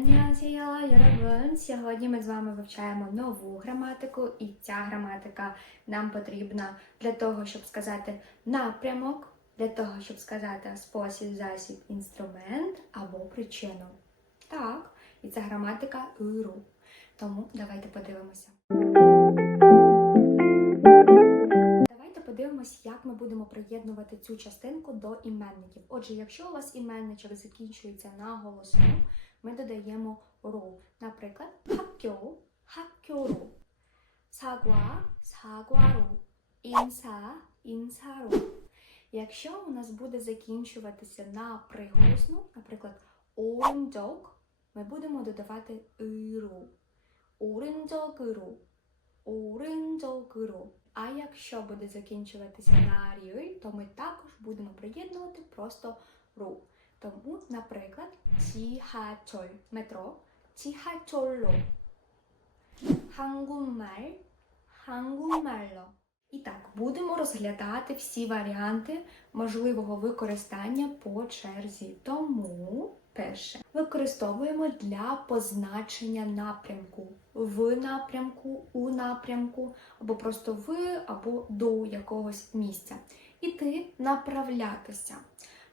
Андріазіо, Йоробин. Сьогодні ми з вами вивчаємо нову граматику, і ця граматика нам потрібна для того, щоб сказати напрямок, для того, щоб сказати спосіб, засіб, інструмент або причину. Так, і це граматика «иру». Тому давайте подивимося. Подивимось, як ми будемо приєднувати цю частинку до іменників. Отже, якщо у вас іменничок закінчується на голосну, ми додаємо ру. Наприклад, 학교, 학교로, 사과, 사과로, інса, інсаро. Якщо у нас буде закінчуватися на приголосну, наприклад, 오른쪽, ми будемо додавати иру. 오른쪽으로, 오른쪽으로. А якщо буде закінчуватися на рюй, то ми також будемо приєднувати просто ру. Тому, наприклад, 지하철 метро, 지하철로, 한국말, 한국말로. І так, будемо розглядати всі варіанти можливого використання по черзі. Тому перше використовуємо для позначення напрямку в напрямку, у напрямку, або просто в, або до якогось місця. Іти направлятися.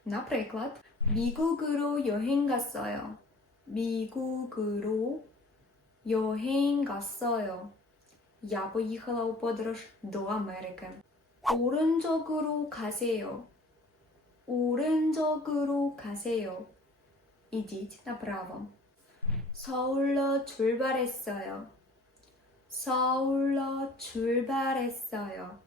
Наприклад, 미국으로 여행 갔어요. 미국으로 여행 갔어요. Я поїхала у подорож до Америки. 오른쪽으로 가세요. 오른쪽으로 가세요. ідіть направо. 서울로 출발했어요. 서울로 출발했어요.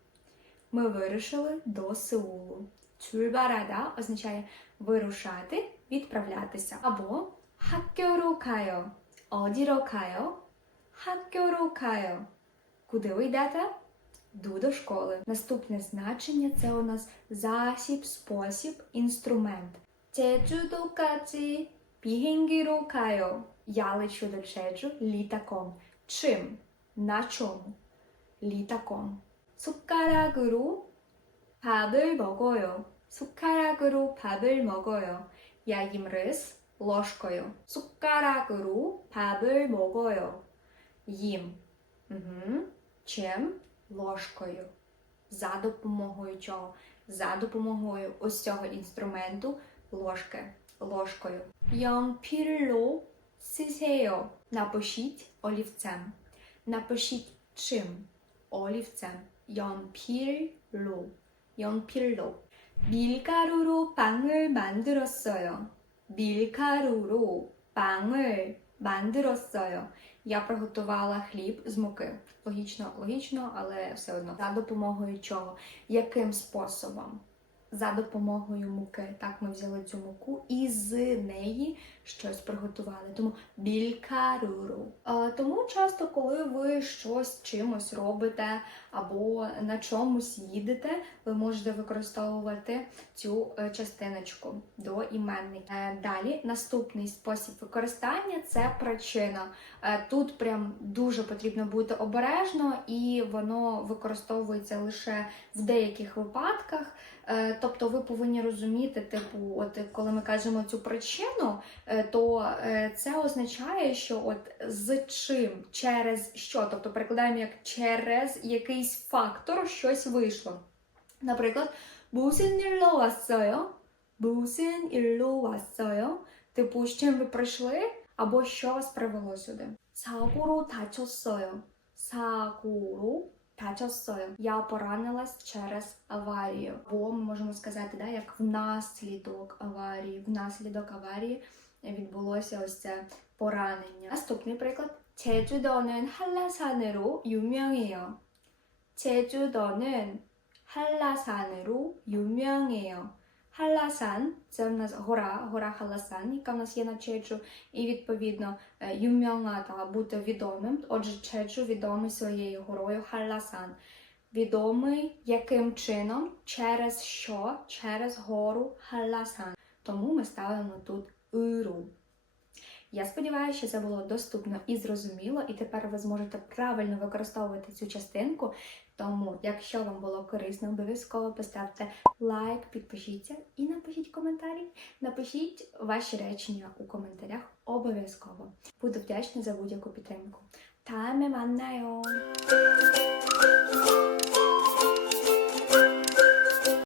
Ми вирушили до Сеулу. 출발하다 означає вирушати, відправлятися. Або 학교로 가요. 어디로 가요? 학교로 가요. Куди ви йдете? Йду до школи. Наступне значення це у нас засіб, спосіб, інструмент. 제주도까지 비행기로 가요. Я лечу до Чеджу літаком. Чим? На чому? Літаком. 숟가락으로 밥을 먹어요. 숟가락으로 밥을 먹어요. Я їм рис ложкою. 숟가락으로 밥을 먹어요. їм. Угу. Чим? Ложкою. За допомогою чого? За допомогою ось цього інструменту ложки. Ложкою. 연필로 쓰세요. Напишіть олівцем. Напишіть чим? Олівцем. 연필로. 연필로. 밀가루로 빵을 만들었어요. 밀가루로 빵을 만들었어요. Я приготувала хліб з муки. Логічно, логічно, але все одно. За допомогою чого? Яким способом? За допомогою муки. Так, ми взяли цю муку і з неї щось приготували. Тому бількаруру. А, тому часто, коли ви щось чимось робите або на чомусь їдете, ви можете використовувати цю е, частиночку до іменника. Е, Далі наступний спосіб використання це причина. Е, Тут прям дуже потрібно бути обережно, і воно використовується лише в деяких випадках. Е, Тобто ви повинні розуміти, типу, от коли ми кажемо цю причину, е, то е, це означає, що от з чим, через що, тобто перекладаємо як через якийсь фактор щось вийшло. Наприклад, 무슨 일로 왔어요? 무슨 일로 왔어요? Типу, з чим ви прийшли, або що вас привело сюди? 사고로 다쳤어요. 사고로 다쳤어요. Я поранилась через аварію. Або ми можемо сказати, да, як внаслідок аварії. Внаслідок аварії відбулося ось це поранення. Наступний приклад. 제주도는 한라산으로 유명해요. 제주도는 한라산으로 유명해요. Халасан це в нас гора, гора Халасан, яка в нас є на Чеджу, і відповідно е, юмьонгата бути відомим. Отже, Чеджу відомий своєю горою Халасан. Відомий яким чином? Через що? Через гору Халасан. Тому ми ставимо тут иру. Я сподіваюся, що це було доступно і зрозуміло, і тепер ви зможете правильно використовувати цю частинку. Тому, якщо вам було корисно, обов'язково поставте лайк, підпишіться і напишіть коментарі. Напишіть ваші речення у коментарях обов'язково. Буду вдячна за будь-яку підтримку. Та меманнайо!